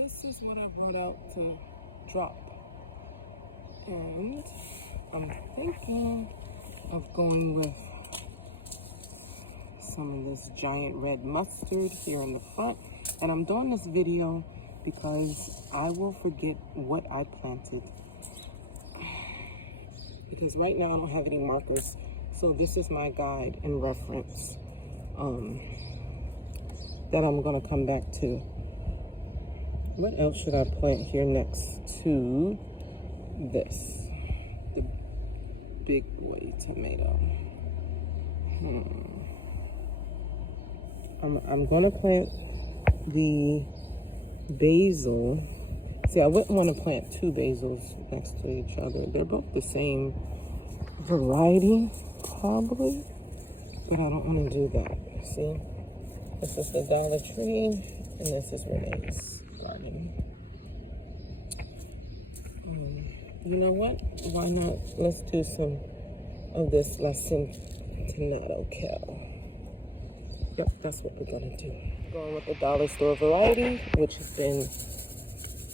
this is what I brought out to drop. And I'm thinking of going with some of this giant red mustard here in the front. And I'm doing this video because I will forget what I planted. Because right now I don't have any markers. So this is my guide and reference that I'm gonna come back to. What else should I plant here next to this? The big boy tomato. I'm gonna plant the basil. See, I wouldn't want to plant two basils next to each other. They're both the same variety, probably, but I don't want to do that. See, this is the Dollar Tree, and this is Renee's garden. You know what? Why not? Let's do some of this lacinato kale. Yep, that's what we're gonna do. Going with the dollar store variety, which has been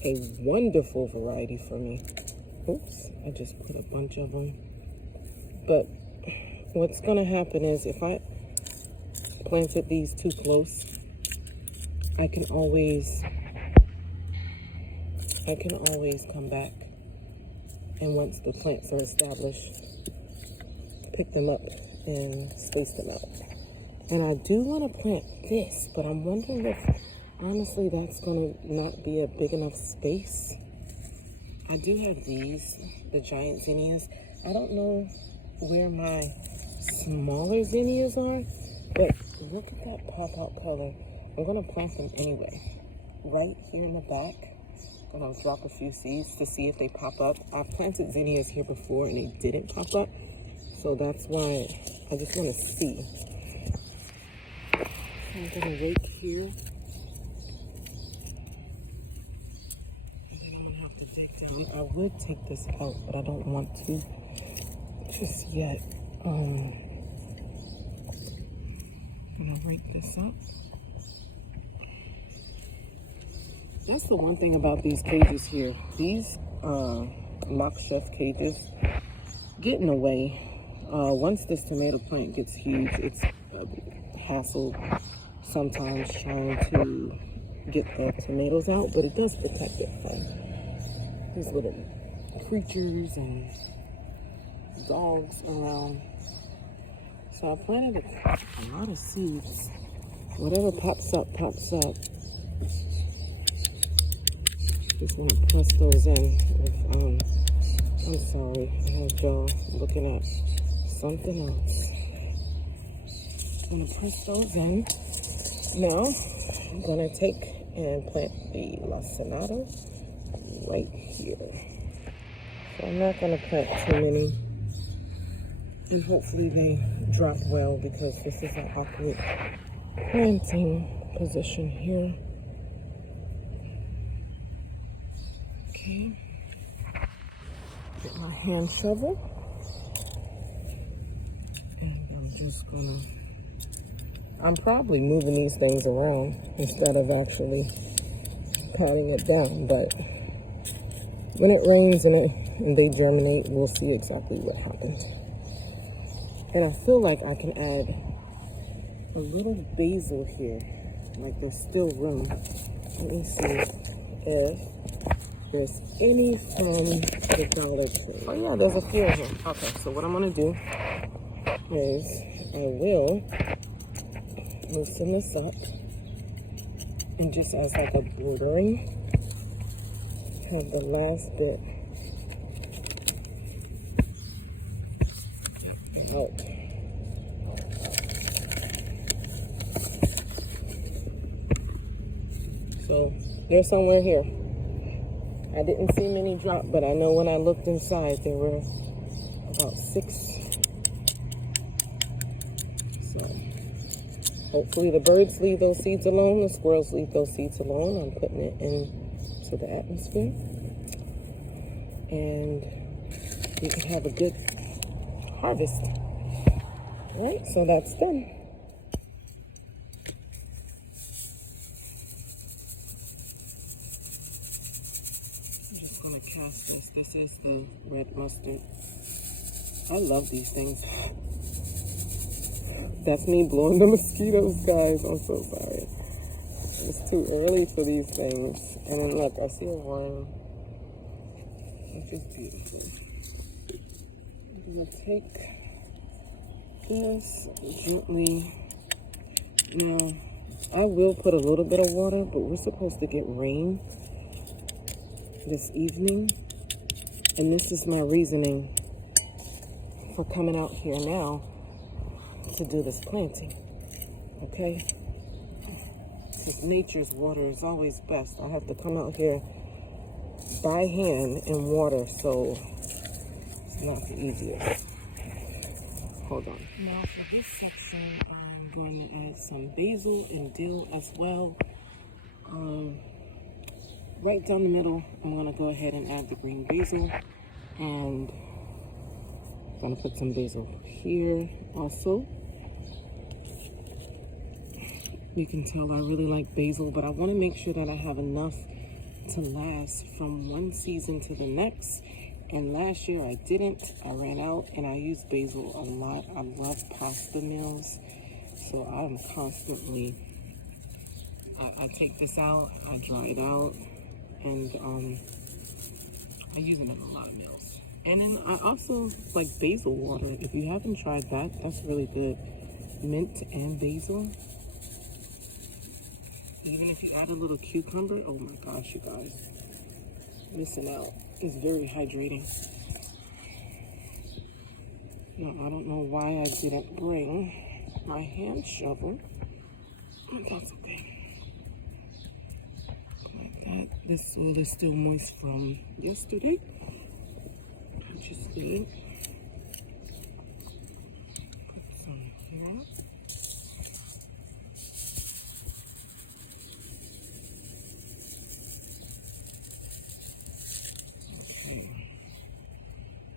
a wonderful variety for me. Oops, I just put a bunch of them. But what's gonna happen is if I planted these too close, I can always come back, and once the plants are established, pick them up and space them out. And I do want to plant this, but I'm wondering if, honestly, that's going to not be a big enough space. I do have these, the giant zinnias. I don't know where my smaller zinnias are, but look at that pop-out color. I'm going to plant them anyway. Right here in the back, I'm going to drop a few seeds to see if they pop up. I've planted zinnias here before and they didn't pop up, so that's why I just want to see. I'm gonna rake here. And then I'm gonna have to dig down. I would take this out, but I don't want to just yet. I'm gonna rake this up. That's the one thing about these cages here. These lock chef cages get in the way. Once this tomato plant gets huge, it's a hassle sometimes trying to get the tomatoes out, but it does protect it from these little creatures and dogs around. So I planted a lot of seeds. Whatever pops up, pops up. Just want to press those in. I'm sorry, I had y'all looking at something else. I'm gonna press those in. Now, I'm gonna take and plant the lacinato right here. So I'm not gonna plant too many. And hopefully they drop well because this is an awkward planting position here. Okay. Get my hand shovel. And I'm just gonna... I'm probably moving these things around instead of actually patting it down, but when it rains and they germinate, we'll see exactly what happens. And I feel like I can add a little basil here, like there's still room. Let me see if there's any from the Dollar Tree. Oh yeah, there's a few here. Okay, so what I'm gonna do is I will loosen this up, and just as like a bordering, have the last bit out. So they're somewhere here. I didn't see many drop, but I know when I looked inside there were about 6. Hopefully the birds leave those seeds alone, the squirrels leave those seeds alone. I'm putting it into the atmosphere. And you can have a good harvest. All right, so that's done. past this. This is the red mustard. I love these things. That's me blowing the mosquitoes, guys. I'm so sorry. It's too early for these things. And then look, I see a worm, which is beautiful. I'm gonna take this gently. Now, I will put a little bit of water, but we're supposed to get rain this evening. And this is my reasoning for coming out here now to do this planting, okay? Because nature's water is always best. I have to come out here by hand and water, so it's not the easiest. Hold on. Now for this section, I'm going to add some basil and dill as well. Right down the middle, I'm going to go ahead and add the green basil, and I'm going to put some basil here also. You can tell I really like basil, but I want to make sure that I have enough to last from one season to the next. And last year I didn't. I ran out, and I used basil a lot. I love pasta meals, so I'm constantly, I take this out, I dry it out, and I use it in a lot of meals. And then I also like basil water. If you haven't tried that, that's really good. Mint and basil. Even if you add a little cucumber, oh my gosh, you guys, missing out. It's very hydrating. Now, I don't know why I didn't bring my hand shovel, but that's okay. Like that. This soil is still moist from yesterday. I just need put some here.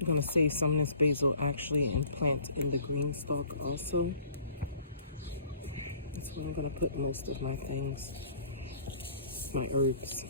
I'm going to save some of this basil actually and plant in the green stalk also. That's where I'm going to put most of my things, my herbs.